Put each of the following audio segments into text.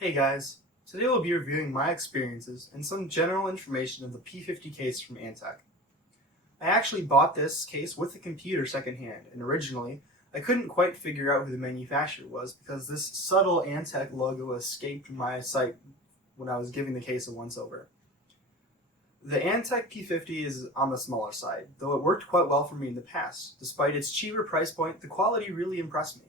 Hey guys, today we'll be reviewing my experiences and some general information of the P50 case from Antec. I actually bought this case with the computer secondhand, and originally I couldn't quite figure out who the manufacturer was because this subtle Antec logo escaped my sight when I was giving the case a once-over. The Antec P50 is on the smaller side, though it worked quite well for me in the past. Despite its cheaper price point, the quality really impressed me.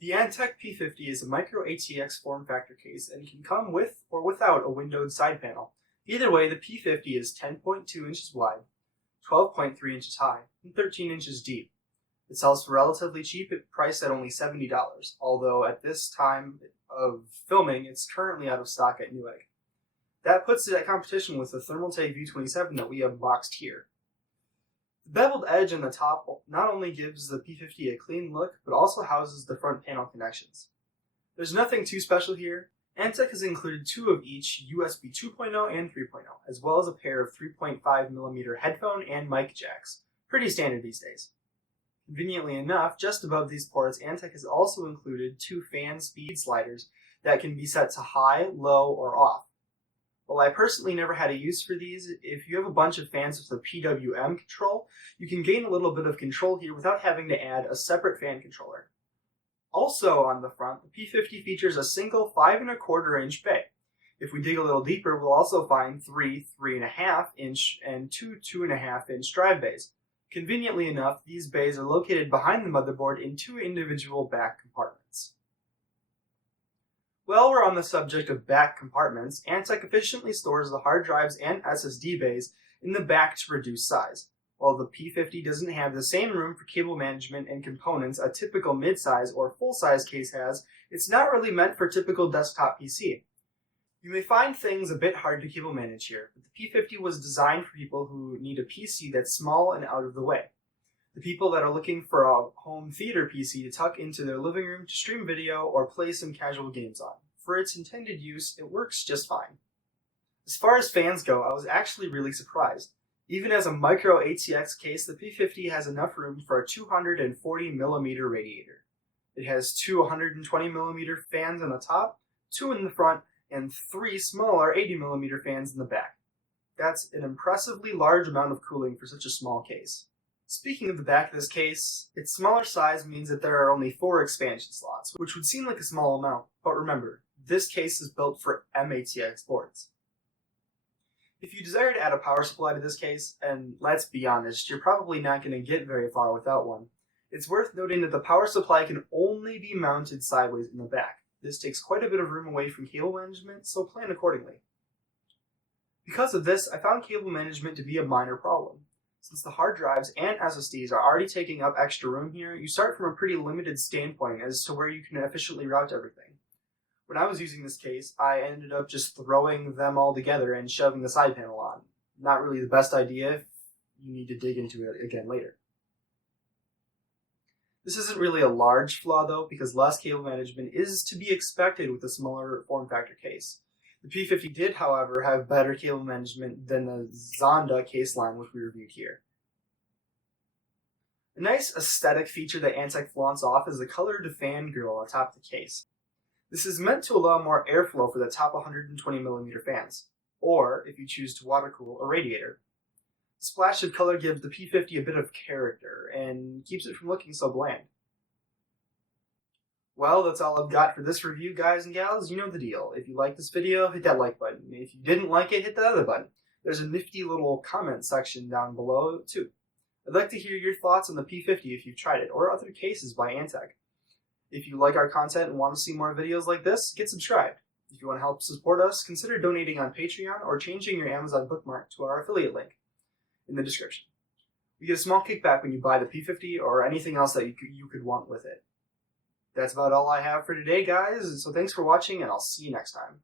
The Antec P50 is a micro ATX form factor case and can come with or without a windowed side panel. Either way, the P50 is 10.2 inches wide, 12.3 inches high, and 13 inches deep. It sells for relatively cheap, priced at only $70, although at this time of filming, it's currently out of stock at Newegg. That puts it at competition with the Thermaltake V27 that we have boxed here. The beveled edge on the top not only gives the P50 a clean look, but also houses the front panel connections. There's nothing too special here. Antec has included two of each USB 2.0 and 3.0, as well as a pair of 3.5mm headphone and mic jacks. Pretty standard these days. Conveniently enough, just above these ports, Antec has also included two fan speed sliders that can be set to high, low, or off. While I personally never had a use for these, if you have a bunch of fans with a PWM control, you can gain a little bit of control here without having to add a separate fan controller. Also on the front, the P50 features a single 5¼ inch bay. If we dig a little deeper, we'll also find three 3.5 inch and two 2.5 inch drive bays. Conveniently enough, these bays are located behind the motherboard in two individual back compartments. While we're on the subject of back compartments, Antec efficiently stores the hard drives and SSD bays in the back to reduce size. While the P50 doesn't have the same room for cable management and components a typical mid-size or full-size case has, it's not really meant for typical desktop PC. You may find things a bit hard to cable manage here, but the P50 was designed for people who need a PC that's small and out of the way. The people that are looking for a home theater PC to tuck into their living room to stream video or play some casual games on. For its intended use, it works just fine. As far as fans go, I was actually really surprised. Even as a micro ATX case, the P50 has enough room for a 240mm radiator. It has two 120mm fans on the top, two in the front, and three smaller 80mm fans in the back. That's an impressively large amount of cooling for such a small case. Speaking of the back of this case, its smaller size means that there are only 4 expansion slots, which would seem like a small amount, but remember, this case is built for MATX boards. If you desire to add a power supply to this case, and let's be honest, you're probably not going to get very far without one, it's worth noting that the power supply can only be mounted sideways in the back. This takes quite a bit of room away from cable management, so plan accordingly. Because of this, I found cable management to be a minor problem. Since the hard drives and SSDs are already taking up extra room here, you start from a pretty limited standpoint as to where you can efficiently route everything. When I was using this case, I ended up just throwing them all together and shoving the side panel on. Not really the best idea if you need to dig into it again later. This isn't really a large flaw though, because less cable management is to be expected with a smaller form factor case. The P50 did, however, have better cable management than the Zonda case line which we reviewed here. A nice aesthetic feature that Antec flaunts off is the colored fan grill atop the case. This is meant to allow more airflow for the top 120mm fans, or, if you choose to water cool, a radiator. The splash of color gives the P50 a bit of character, and keeps it from looking so bland. Well, that's all I've got for this review, guys and gals. You know the deal. If you liked this video, hit that like button. If you didn't like it, hit that other button. There's a nifty little comment section down below, too. I'd like to hear your thoughts on the P50 if you've tried it, or other cases by Antec. If you like our content and want to see more videos like this, get subscribed. If you want to help support us, consider donating on Patreon or changing your Amazon bookmark to our affiliate link in the description. We get a small kickback when you buy the P50 or anything else that you could want with it. That's about all I have for today, guys, so thanks for watching, and I'll see you next time.